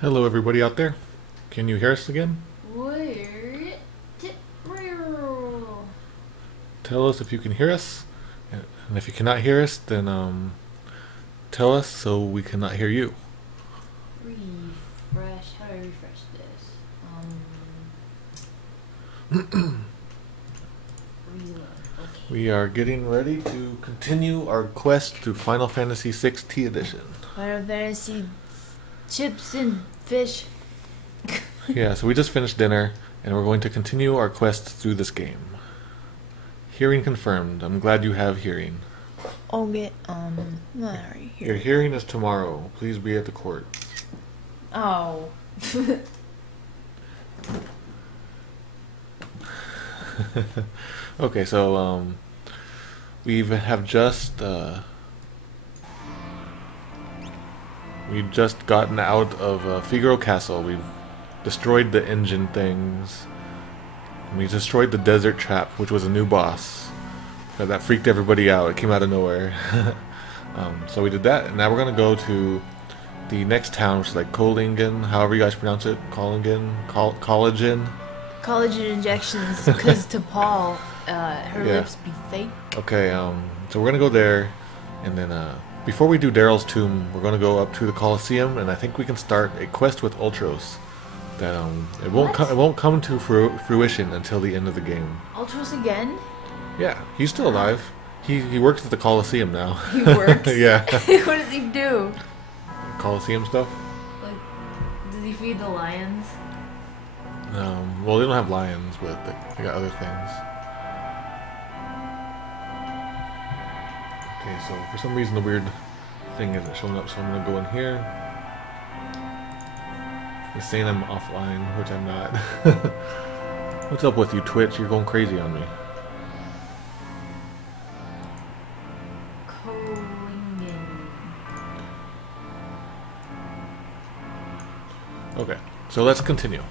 Hello, everybody out there. Can you hear us again? Where did Tell us if you can hear us, and if you cannot hear us, then tell us so we cannot hear you. refresh? How do I refresh this? Reload. Okay. We are getting ready to continue our quest through Final Fantasy VI T Edition. Final Fantasy chips and fish. Yeah, so we just finished dinner, and we're going to continue our quest through this game. Hearing confirmed. I'm glad you have hearing. Okay. Alright. Your hearing is tomorrow. Please be at the court. Oh. Okay, so we have just we've just gotten out of Figaro Castle. We've destroyed the engine things. And we destroyed the desert trap, which was a new boss. That freaked everybody out. It came out of nowhere. So we did that, and now we're gonna go to the next town, which is like Kohlingen, however you guys pronounce it. Kohlingen, Kollegen. Collagen injections, because to Paul, her lips be fake. Okay, so we're gonna go there, and then before we do Daryl's tomb, we're gonna go up to the Coliseum, and I think we can start a quest with Ultros. That it won't come to fruition until the end of the game. Ultros again? Yeah, he's still alive. He works at the Coliseum now. He works? Yeah. What does he do? Coliseum stuff. Like, does he feed the lions? Well, they don't have lions, but they got other things. Okay, so for some reason the weird thing isn't showing up, so I'm gonna go in here. It's saying I'm offline, which I'm not. What's up with you, Twitch? You're going crazy on me. Kohlingen. Okay, so let's continue.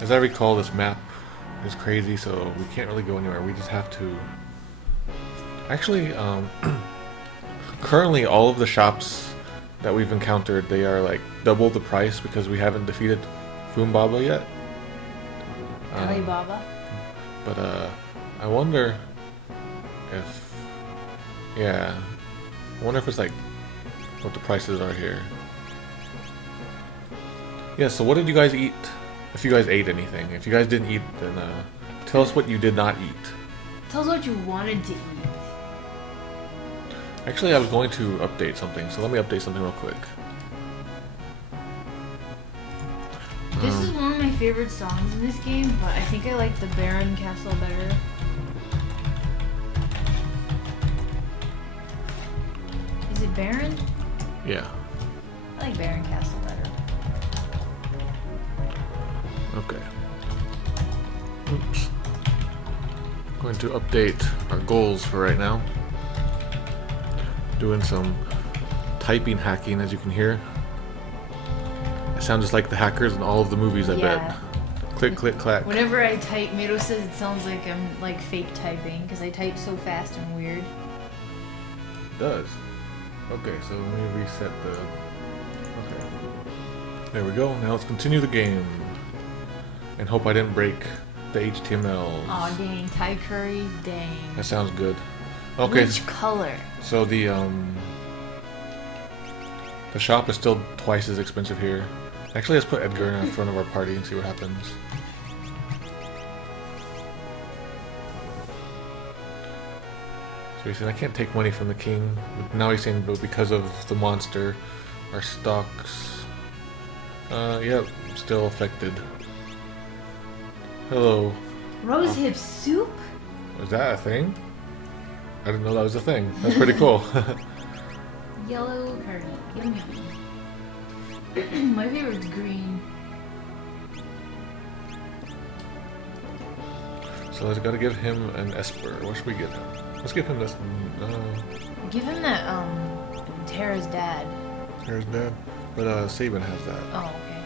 As I recall, this map is crazy, so we can't really go anywhere. We just have to... Actually, currently all of the shops that we've encountered, they are like double the price because we haven't defeated Baba yet. Alibaba? But I wonder if... Yeah, I wonder if it's like what the prices are here. Yeah, so what did you guys eat? If you guys ate anything. If you guys didn't eat, then tell us what you did not eat. Tell us what you wanted to eat. Actually, I was going to update something, so let me update something real quick. This is one of my favorite songs in this game, but I think I like the Baron Castle better. Is it Baron? Yeah. I like Baron Castle better. Okay. Oops. Going to update our goals for right now. Doing some typing hacking, as you can hear. I sound just like the hackers in all of the movies, I bet. Click, click, clack. Whenever I type, Mito says it sounds like I'm like fake typing because I type so fast and weird. It does. Okay, so let me reset the... Okay. There we go. Now let's continue the game. And hope I didn't break the HTML. Aw, dang. Thai curry, dang. That sounds good. Okay. Which color? So the shop is still twice as expensive here. Actually, let's put Edgar in front of our party and see what happens. So he's saying I can't take money from the king. But now he's saying but because of the monster, our stocks. Yep, still affected. Hello. Rosehip soup? Is that a thing? I didn't know that was a thing. That's pretty cool. Yellow curry. Yummy. My favorite's green. So let's gotta give him an Esper. What should we give him? Let's give him this. Give him that, Tara's dad. Tara's dad? But Sabin has that. Oh, okay.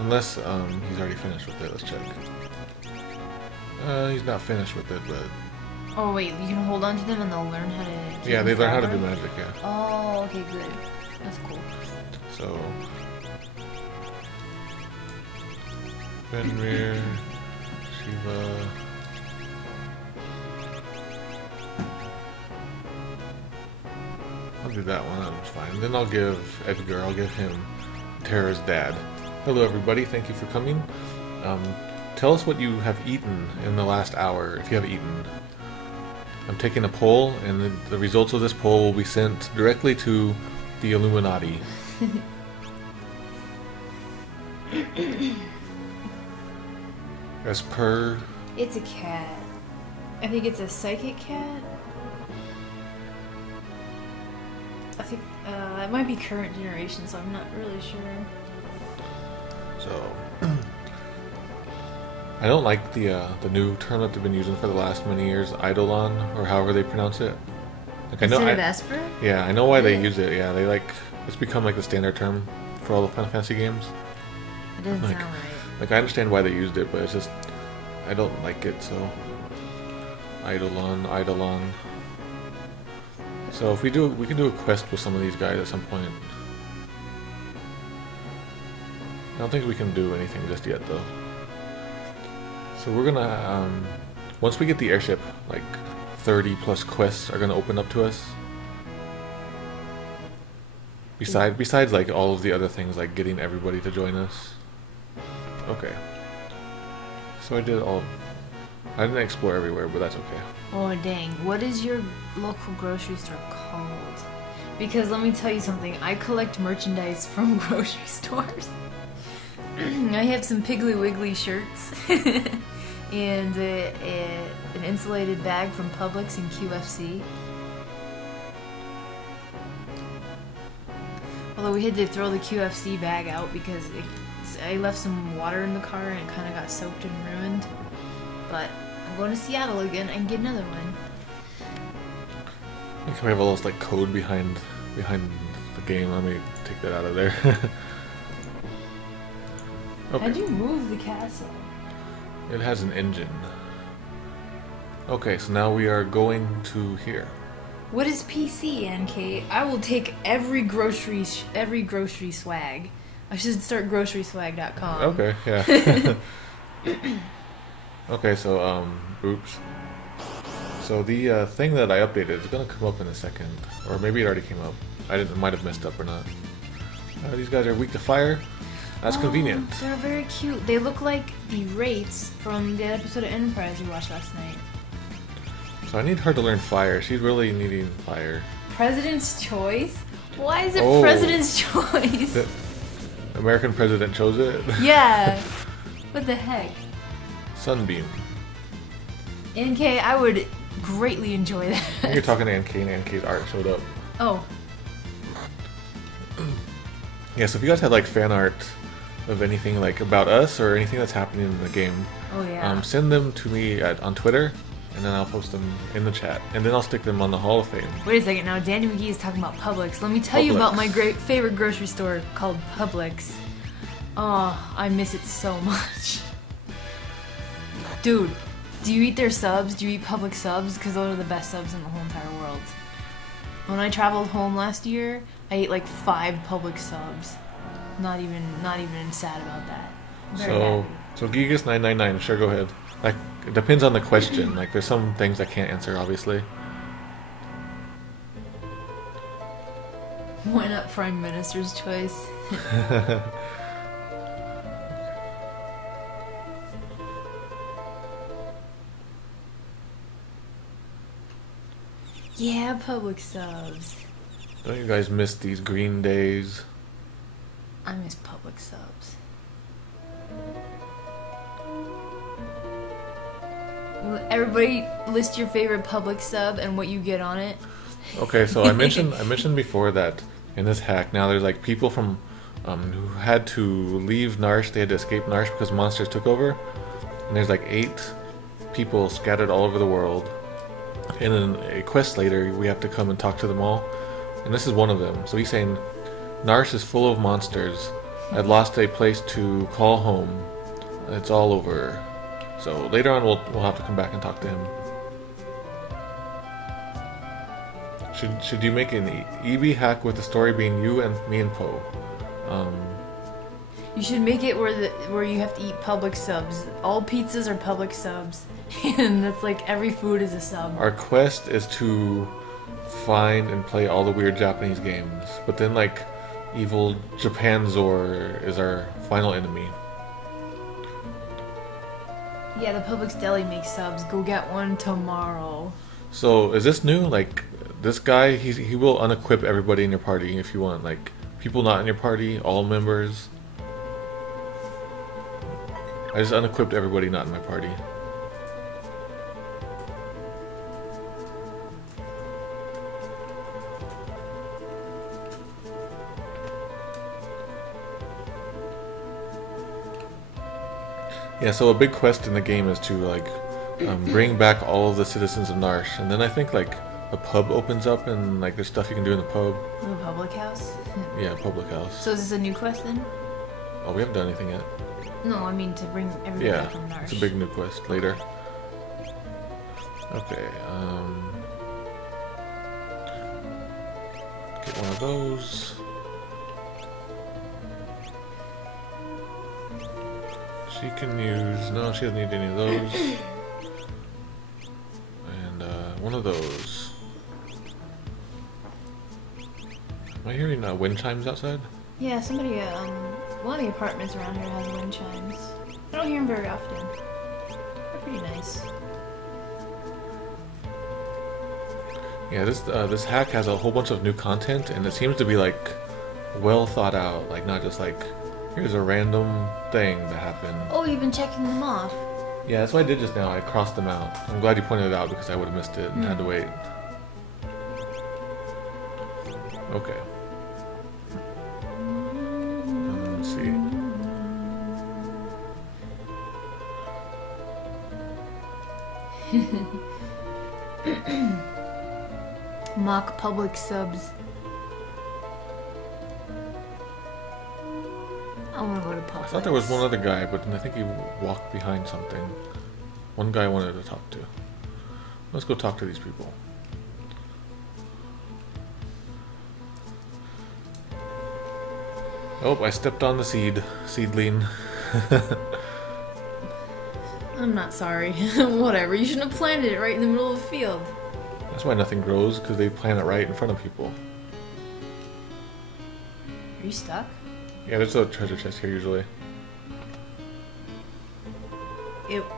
Unless he's already finished with it. Let's check. He's not finished with it, but... Oh, wait, you can hold on to them and they'll learn how to... Yeah, they learn how to do magic, yeah. Oh, okay, good. That's cool. So Fenrir, Shiva. I'll do that one, that was fine. Then I'll give Edgar, I'll give him Terra's dad. Hello everybody, thank you for coming. Tell us what you have eaten in the last hour, if you have eaten. I'm taking a poll, and the results of this poll will be sent directly to the Illuminati. As per... It's a cat. I think it's a psychic cat. I think it might be current generation, so I'm not really sure. So... I don't like the new term that they've been using for the last many years, Eidolon, or however they pronounce it. Like, I know, Instead of Esper? Yeah, I know why they use it. Yeah, they it's become like the standard term for all the Final Fantasy games. It doesn't sound right. Like, I understand why they used it, but it's just, I don't like it, so... Eidolon. So if we can do a quest with some of these guys at some point. I don't think we can do anything just yet, though. So we're gonna, once we get the airship, like 30 plus quests are gonna open up to us. Besides like all of the other things, like getting everybody to join us. Okay. So I didn't explore everywhere, but that's okay. Oh dang, what is your local grocery store called? Because let me tell you something, I collect merchandise from grocery stores. I have some Piggly Wiggly shirts. And an insulated bag from Publix and QFC. Although we had to throw the QFC bag out because I left some water in the car and it kind of got soaked and ruined. But I'm going to Seattle again and get another one. I think we have all this like code behind the game. Let me take that out of there. Okay. How'd you move the castle? It has an engine. Okay, so now we are going to here. What is PC, NK? I will take every grocery swag. I should start groceryswag.com. Okay, yeah. Okay, so oops. So the thing that I updated is gonna come up in a second, or maybe it already came up. I might have messed up or not. These guys are weak to fire. That's convenient. They're very cute. They look like the Wraiths from the episode of Enterprise we watched last night. So I need her to learn fire. She's really needing fire. President's choice? Why is it President's choice? The American president chose it? Yeah. What the heck? Sunbeam. NK, I would greatly enjoy that. I think you're talking to NK, and NK's art showed up. Oh. Yeah, so if you guys had like fan art of anything like about us or anything that's happening in the game, send them to me on Twitter, and then I'll post them in the chat, and then I'll stick them on the Hall of Fame. Wait a second, now Danny McGee is talking about Publix. Let me tell you about my favorite grocery store called Publix. Oh, I miss it so much. Dude, do you eat their subs? Do you eat Publix subs? Because those are the best subs in the whole entire world. When I traveled home last year, I ate like 5 Publix subs. Not even sad about that. So Gigas999, sure, go ahead. Like, it depends on the question. Like, there's some things I can't answer, obviously. Why not Prime Minister's choice? Yeah, Publix subs. Don't you guys miss these green days? I miss Publix subs. Everybody list your favorite Publix sub and what you get on it. Okay, so I mentioned before that in this hack now there's like people from who had to leave Narsh. They had to escape Narsh because monsters took over, and there's like 8 people scattered all over the world. And in a quest later, we have to come and talk to them all, and this is one of them. So he's saying, Narsh is full of monsters. I'd lost a place to call home. It's all over. So later on, we'll have to come back and talk to him. Should you make an EB hack with the story being you and me and Poe? You should make it where you have to eat Publix subs. All pizzas are Publix subs, and that's like every food is a sub. Our quest is to find and play all the weird Japanese games, but then like evil Japanzor is our final enemy. Yeah, the Publix deli makes subs. Go get one tomorrow. So is this new? Like this guy, he will unequip everybody in your party if you want. Like people not in your party, all members. I just unequipped everybody not in my party. Yeah, so a big quest in the game is to like bring back all of the citizens of Narsh, and then I think like a pub opens up and like there's stuff you can do in the pub. The public house? Yeah, public house. So is this a new quest then? Oh, we haven't done anything yet. No, I mean to bring everybody back from Narsh. It's a big new quest later. Okay, get one of those. She can use... No, she doesn't need any of those. And one of those. Am I hearing wind chimes outside? Yeah, somebody, one of the apartments around here has wind chimes. I don't hear them very often. They're pretty nice. Yeah, this hack has a whole bunch of new content, and it seems to be like well thought out. Like not just like here's a random thing that happened. Oh, you've been checking them off. Yeah, that's what I did just now. I crossed them out. I'm glad you pointed it out because I would have missed it and had to wait. Okay. Let's see. Mock public subs. I want to go to Publix. I thought there was one other guy, but I think he walked behind something. One guy I wanted to talk to. Let's go talk to these people. Oh, I stepped on the seedling. I'm not sorry. Whatever, you shouldn't have planted it right in the middle of the field. That's why nothing grows, because they plant it right in front of people. Are you stuck? Yeah, there's a treasure chest here usually.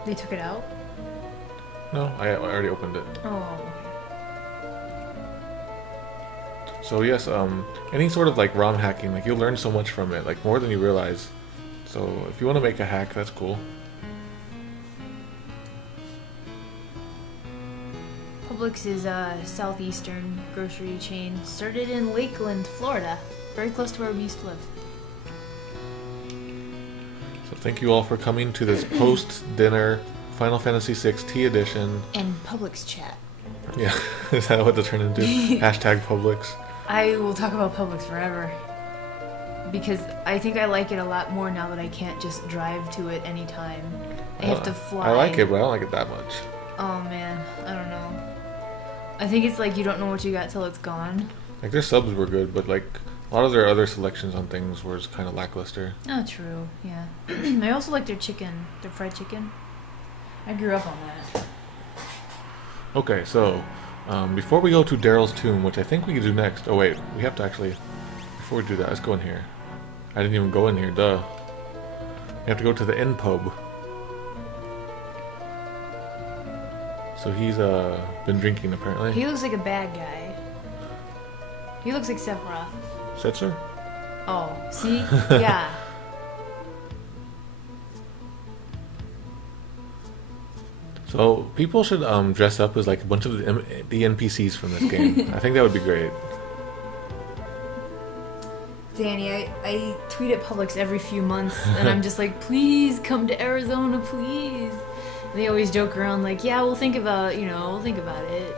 They took it out? No, I already opened it. Oh, okay. So yes, any sort of like ROM hacking, like you'll learn so much from it, like more than you realize. So if you want to make a hack, that's cool. Publix is a southeastern grocery chain started in Lakeland, Florida, very close to where we used to live. So thank you all for coming to this post-dinner Final Fantasy VI Tea Edition. And Publix chat. Yeah, is that what to turn into? Hashtag Publix. I will talk about Publix forever. Because I think I like it a lot more now that I can't just drive to it anytime. I have to fly. I like it, but I don't like it that much. Oh man, I don't know. I think it's like you don't know what you got till it's gone. Like their subs were good, but like a lot of their other selections on things was kind of lackluster. Oh, true. Yeah. I also like their chicken, their fried chicken. I grew up on that. Okay, so before we go to Daryl's tomb, which I think we can do next. Oh wait, we have to actually. Before we do that, let's go in here. I didn't even go in here. Duh. We have to go to the inn pub. So he's been drinking apparently. He looks like a bad guy. He looks like Sephiroth. Setzer? Oh, see? Yeah. So people should dress up as like a bunch of the NPCs from this game. I think that would be great. Danny, I tweet at Publix every few months, and I'm just like, please come to Arizona, please. And they always joke around like, yeah, we'll think about it.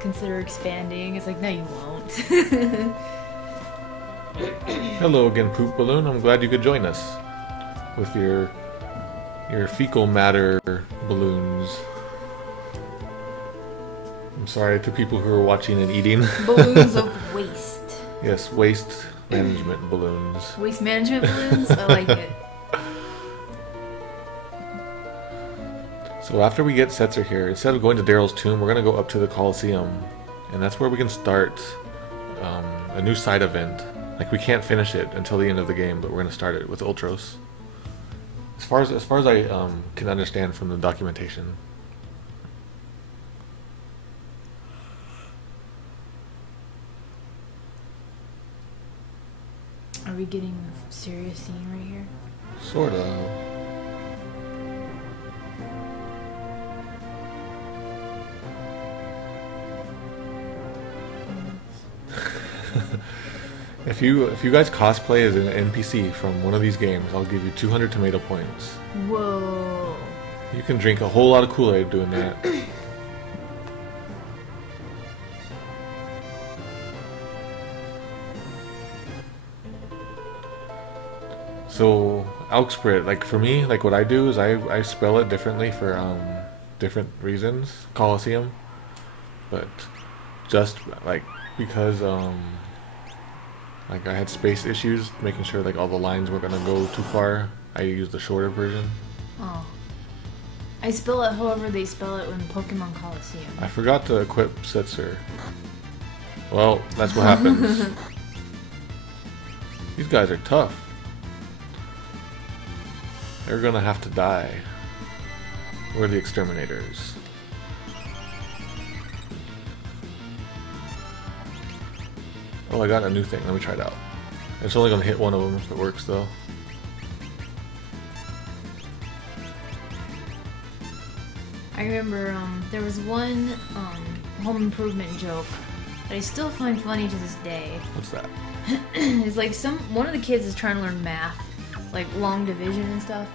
Consider expanding. It's like, no, you won't. Hello again, Poop Balloon. I'm glad you could join us with your fecal matter balloons. I'm sorry to people who are watching and eating. Balloons of waste. Yes, waste management balloons. Waste management balloons? I like it. So after we get Setzer here, instead of going to Daryl's tomb, we're going to go up to the Coliseum. And that's where we can start a new side event. Like, we can't finish it until the end of the game, but we're going to start it with Ultros. As far as I can understand from the documentation. Are we getting a serious scene right here? Sort of. If you guys cosplay as an NPC from one of these games, I'll give you 200 tomato points. Whoa. You can drink a whole lot of Kool-Aid doing that. So, Augsburg, like for me, like what I do is I spell it differently for different reasons, Coliseum. But just like because like I had space issues, making sure like all the lines weren't gonna go too far, I used the shorter version. Oh. I spell it however they spell it in Pokemon Coliseum. I forgot to equip Setzer. Well, that's what happens. These guys are tough. They're gonna have to die. We're the exterminators. Oh, I got a new thing. Let me try it out. It's only gonna hit one of them if it works, though. I remember there was one home improvement joke that I still find funny to this day. What's that? It's like one of the kids is trying to learn math, like long division and stuff,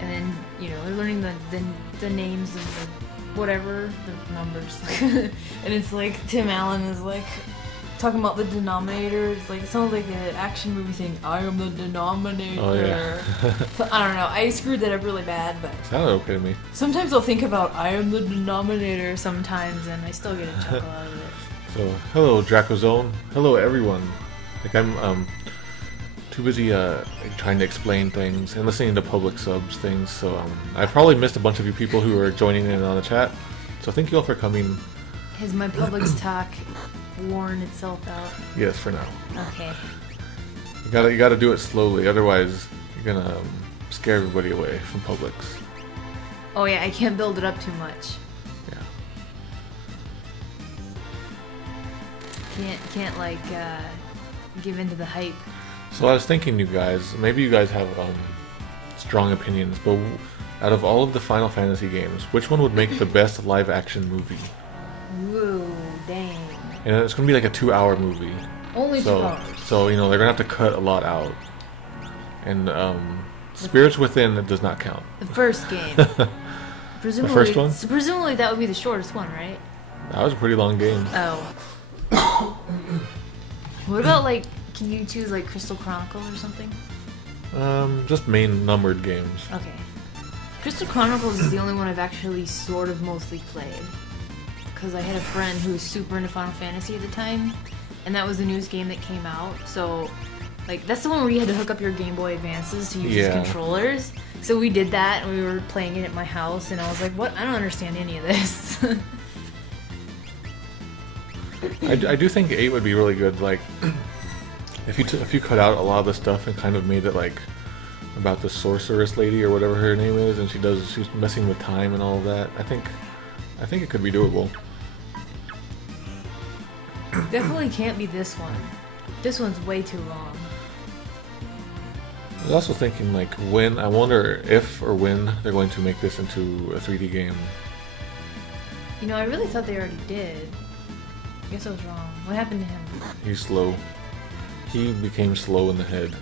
and then they're learning the names of the whatever the numbers, and it's like Tim Allen is like talking about the denominator. It's like it sounds like an action movie thing. I am the denominator. Oh yeah. So, I don't know. I screwed that up really bad, but Sounded okay to me. sometimes I'll think about I am the denominator sometimes, and I still get a chuckle out of it. So, hello Dracozone. Hello everyone. Like I'm too busy trying to explain things and listening to public subs things. So I probably missed a bunch of you people who are joining in on the chat. So thank you all for coming. Has my Publix talk worn itself out? Yes, for now. Okay. You gotta do it slowly, otherwise you're gonna scare everybody away from Publix. Oh yeah, I can't build it up too much. Yeah. Can't like give into the hype. So I was thinking, you guys, maybe you guys have strong opinions, but out of all of the Final Fantasy games, which one would make the best live-action movie? Whoa, dang. And it's gonna be like a 2-hour movie. Only 2 hours. So they're gonna have to cut a lot out. And Spirits Within, it does not count. The first game. Presumably, The first one? So presumably that would be the shortest one, right? That was a pretty long game. Oh. What about like, can you choose like Crystal Chronicles or something? Just main numbered games. Okay. Crystal Chronicles is the only one I've actually sort of mostly played. Because I had a friend who was super into Final Fantasy at the time, and that was the newest game that came out. So, like, that's the one where you had to hook up your Game Boy Advances to use as controllers. So we did that, and we were playing it at my house, and I was like, what? I don't understand any of this. I do think 8 would be really good. Like, if you cut out a lot of the stuff and kind of made it like about the sorceress lady or whatever her name is, and she's messing with time and all of that. I think it could be doable. Definitely can't be this one. This one's way too long. I was also thinking, like, I wonder if or when they're going to make this into a 3D game. I really thought they already did. I guess I was wrong. What happened to him? He's slow. He became slow in the head.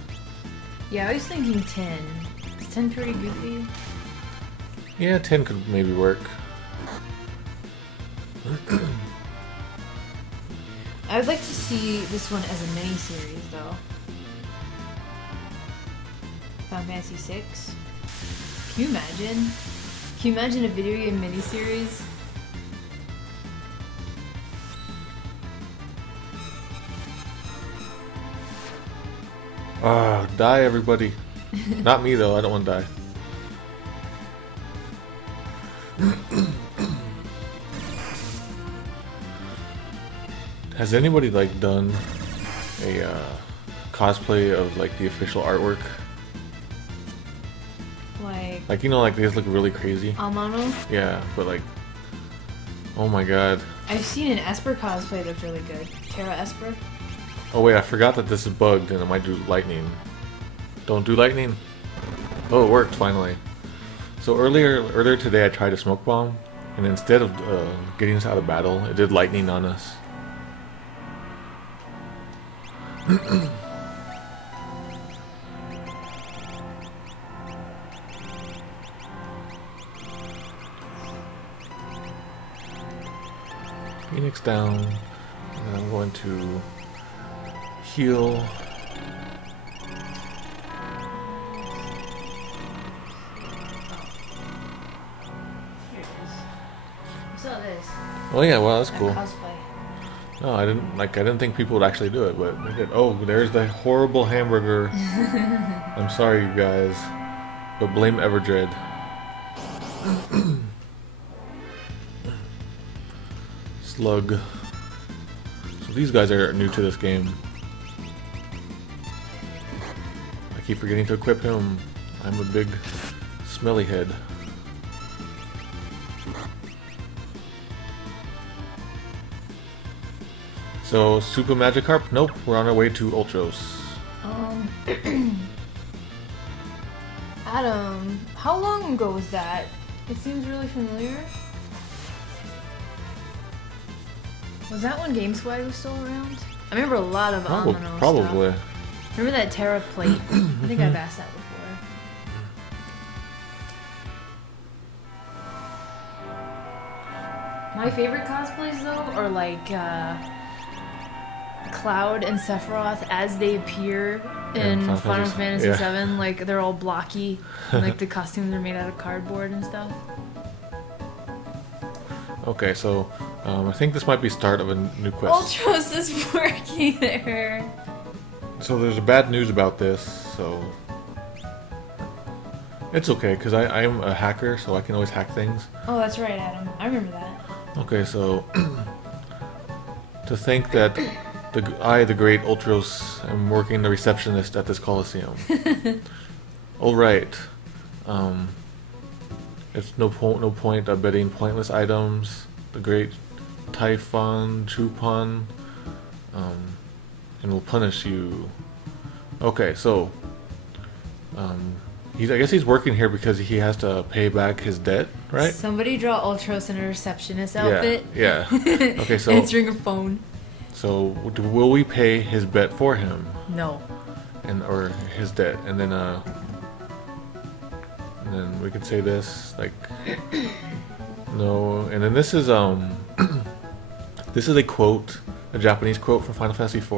Yeah, I was thinking 10. Is 10 pretty goofy? Yeah, 10 could maybe work. I would like to see this one as a mini-series, though. Final Fantasy 6. Can you imagine? Can you imagine a video game mini-series? Ah, die everybody. Not me though, I don't want to die. Has anybody like done a cosplay of like the official artwork? Like you know, like these look really crazy. Amano? Yeah, but like, oh my god. I've seen an Esper cosplay that's really good. Terra Esper. Oh wait, I forgot that this is bugged and it might do lightning. Don't do lightning. Oh, it worked finally. So earlier today I tried a smoke bomb, and instead of getting us out of battle, it did lightning on us. Phoenix down, and I'm going to heal. Here it is. I saw this. Oh yeah, well that's cool. Cosplay. No, I didn't think people would actually do it, but they did. Oh, there's the horrible hamburger. I'm sorry, you guys, but blame Everdread. Slug. So these guys are new to this game. I keep forgetting to equip him. I'm a big smelly head. So, Super Magikarp? Nope, we're on our way to Ultros. Adam, how long ago was that? It seems really familiar. Was that when GameSwag was still around? I remember a lot of Amano Probably. stuff. Remember that Terra plate? I think I've asked that before. My favorite cosplays though are like Cloud and Sephiroth as they appear in Final Fantasy VII. Like they're all blocky, and like the costumes are made out of cardboard and stuff. Okay, so I think this might be start of a new quest. Ultros is working there. So there's bad news about this, so it's okay because I am a hacker, so I can always hack things. Oh, that's right, Adam. I remember that. Okay, so to think that the great Ultros, am working the receptionist at this coliseum. All right. It's no point of betting pointless items. The great Typhon, Chupon, and will punish you. Okay, so I guess he's working here because he has to pay back his debt, right? Somebody draw Ultros in a receptionist outfit. Yeah. Okay, so answering a phone. So will we pay his bet for him? No. Or his debt, and then we could say this like no, and then this is this is a quote, a Japanese quote from Final Fantasy IV.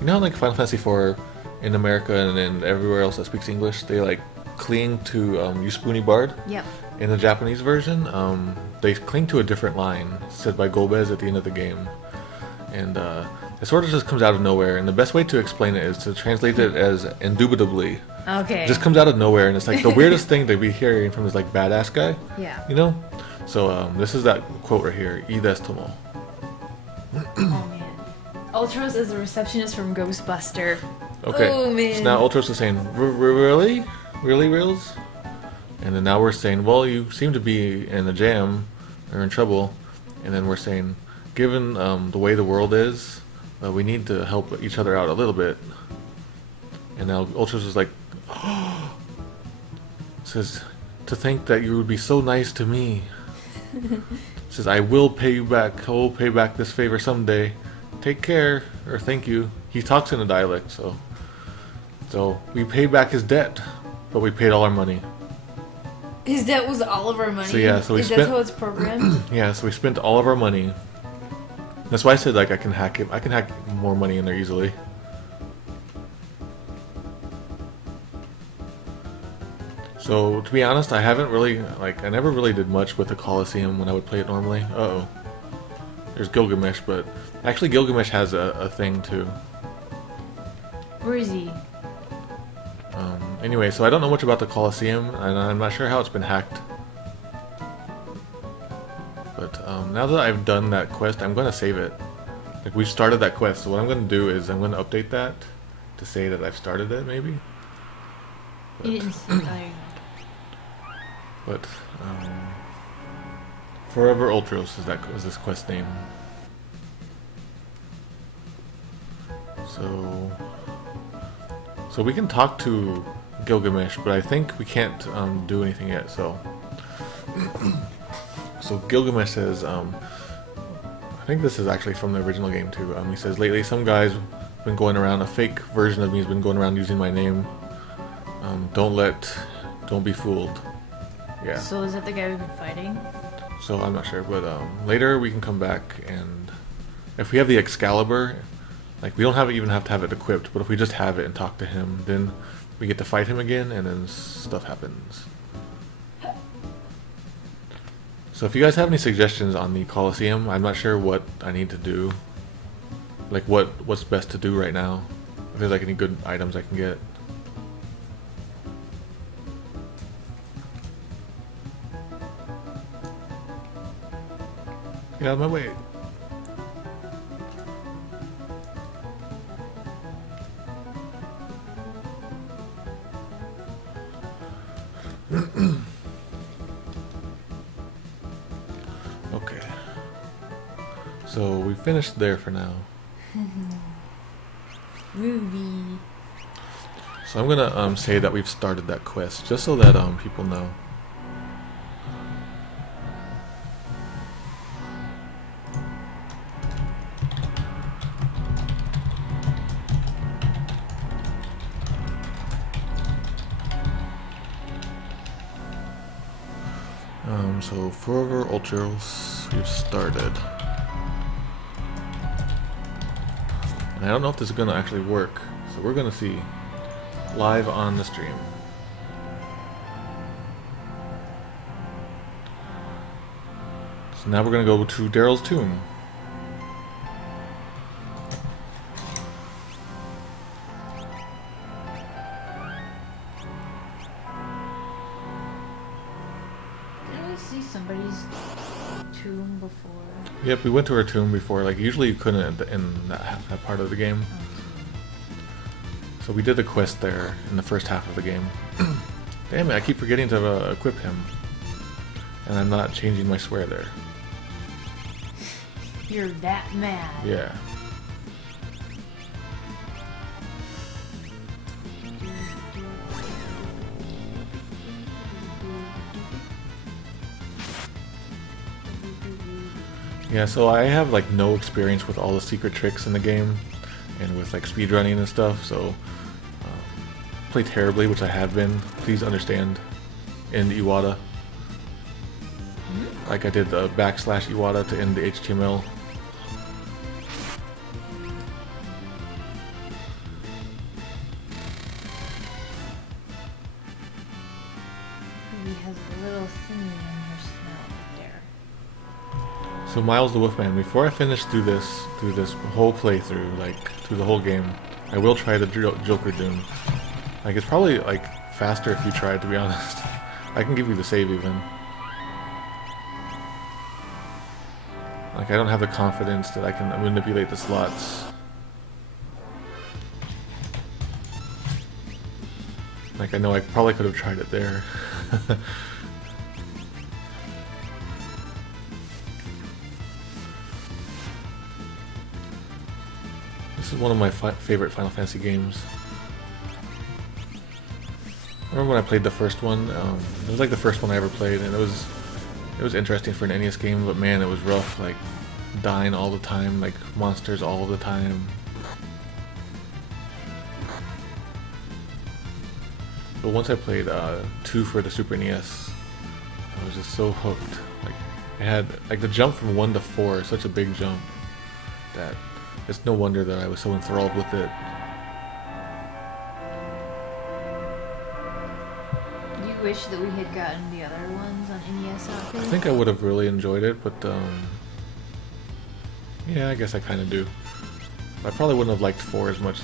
You know how like Final Fantasy IV in America and then everywhere else that speaks English, they like cling to Uspuni Bard. Yep. In the Japanese version, they cling to a different line said by Gomez at the end of the game, and it sort of just comes out of nowhere. And the best way to explain it is to translate it as indubitably. Okay. It just comes out of nowhere, and it's like the weirdest thing to be hearing from this like badass guy. Yeah. You know? So this is that quote right here. Idestamo. Oh man. Ultros is the receptionist from Ghostbuster. Okay. Oh man. So now Ultros is saying, really? Really, Reels? And then now we're saying, well, you seem to be in a jam or in trouble. And then we're saying, given the way the world is, we need to help each other out a little bit. And now Ultros is like, says, to think that you would be so nice to me. Says, I will pay you back. I will pay back this favor someday. Take care, or thank you. He talks in a dialect, so we paid back his debt, but we paid all our money. His debt was all of our money. So yeah, so we Is spent. that how it's programmed? Yeah, so we spent all of our money. That's why I said like I can hack it. I can hack more money in there easily. So to be honest, I haven't really I never really did much with the Coliseum when I would play it normally. Uh-oh. There's Gilgamesh, but actually Gilgamesh has a thing too. Where is he? Anyway, so I don't know much about the Coliseum, and I'm not sure how it's been hacked. But now that I've done that quest, I'm going to save it. Like, we've started that quest, so what I'm going to do is I'm going to update that to say that I've started it, maybe. But, Forever Ultros is this quest name. So we can talk to Gilgamesh, but I think we can't do anything yet. So Gilgamesh says, I think this is actually from the original game too. He says, lately some guy's been going around, a fake version of me has been going around using my name. Don't be fooled. Yeah. So is that the guy we've been fighting? So I'm not sure, but later we can come back, and if we have the Excalibur, like, we don't even have to have it equipped, but if we just have it and talk to him, then we get to fight him again, and then stuff happens. So if you guys have any suggestions on the Coliseum, I'm not sure what I need to do. Like, what's best to do right now. If there's like any good items I can get. Get out of my way. Okay. So we finished there for now. Movie. So I'm gonna say that we've started that quest, just so that people know. So Forever Ultros, we've started. And I don't know if this is gonna actually work, so we're gonna see live on the stream. So now we're gonna go to Daryl's tomb. See somebody's tomb before. Yep, we went to her tomb before. Like, usually you couldn't in that part of the game. So we did the quest there in the first half of the game. Damn it, I keep forgetting to equip him. And I'm not changing my swear there. You're that mad. Yeah. Yeah, so I have like no experience with all the secret tricks in the game, and with like speedrunning and stuff, so play terribly, which I have been. Please understand, in Iwata. Like, I did the / Iwata to end the HTML. Ruby has a little thingy in her snout there. So Miles the Wolfman, before I finish through this whole playthrough, like through the whole game, I will try the Joker Doom. Like, it's probably like faster if you try it, to be honest. I can give you the save even. Like, I don't have the confidence that I can manipulate the slots. Like, I know I probably could have tried it there. This is one of my favorite Final Fantasy games. I remember when I played the first one. It was like the first one I ever played, and it was interesting for an NES game, but man, it was rough. Like, dying all the time, like monsters all the time. But once I played 2 for the Super NES, I was just so hooked. Like, it had like the jump from 1 to 4, such a big jump that it's no wonder that I was so enthralled with it. Do you wish that we had gotten the other ones on NES out there? I think I would have really enjoyed it, but yeah, I guess I kind of do. I probably wouldn't have liked 4 as much.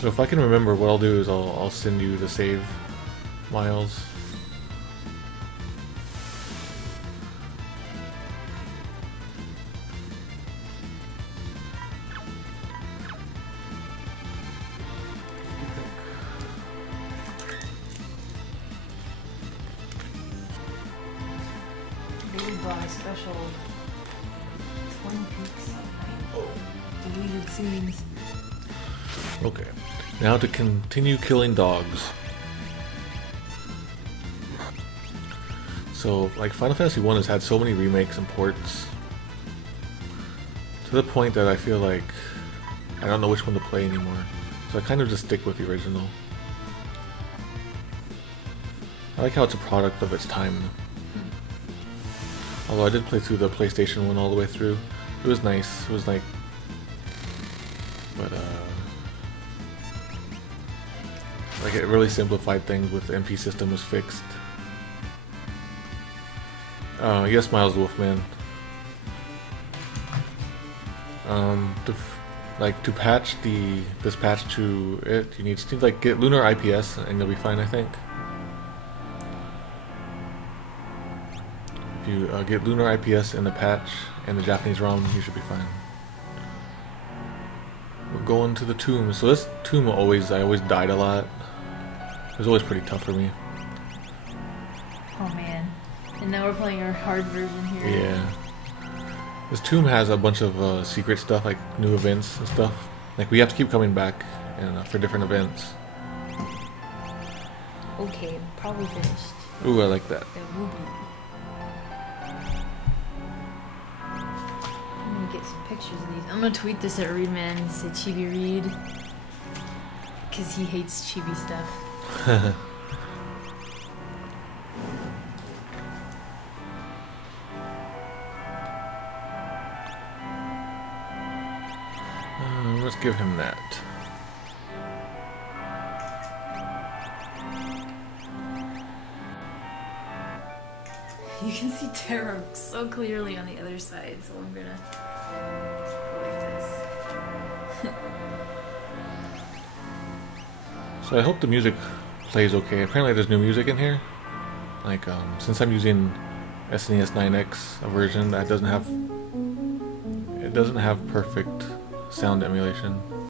So if I can remember, what I'll do is I'll send you the save miles. They brought a special Twin Peaks deleted scenes. Okay, now to continue killing dogs. So, like, Final Fantasy 1 has had so many remakes and ports, to the point that I feel like I don't know which one to play anymore. So I kind of just stick with the original. I like how it's a product of its time. Although I did play through the PlayStation one all the way through. It was nice. It was like... But, like, it really simplified things with the MP system was fixed. Yes, Miles Wolfman. To patch this patch to it, you need to like get Lunar IPS and you'll be fine, I think. If you get Lunar IPS in the patch and the Japanese ROM, you should be fine. We're going to the tomb. So this tomb I always died a lot. It was always pretty tough for me. Oh man. And now we're playing our hard version here. Yeah. This tomb has a bunch of secret stuff, like new events and stuff. Like, we have to keep coming back and for different events. Okay, probably finished. Ooh, I like that. That will be. I'm gonna get some pictures of these. I'm gonna tweet this at Reedman and say Chibi Reed. Because he hates chibi stuff. Let's give him that. You can see Terra so clearly on the other side, so I'm gonna go like this. So I hope the music plays okay. Apparently there's new music in here. Like, since I'm using SNES 9X, a version that doesn't have perfect sound emulation.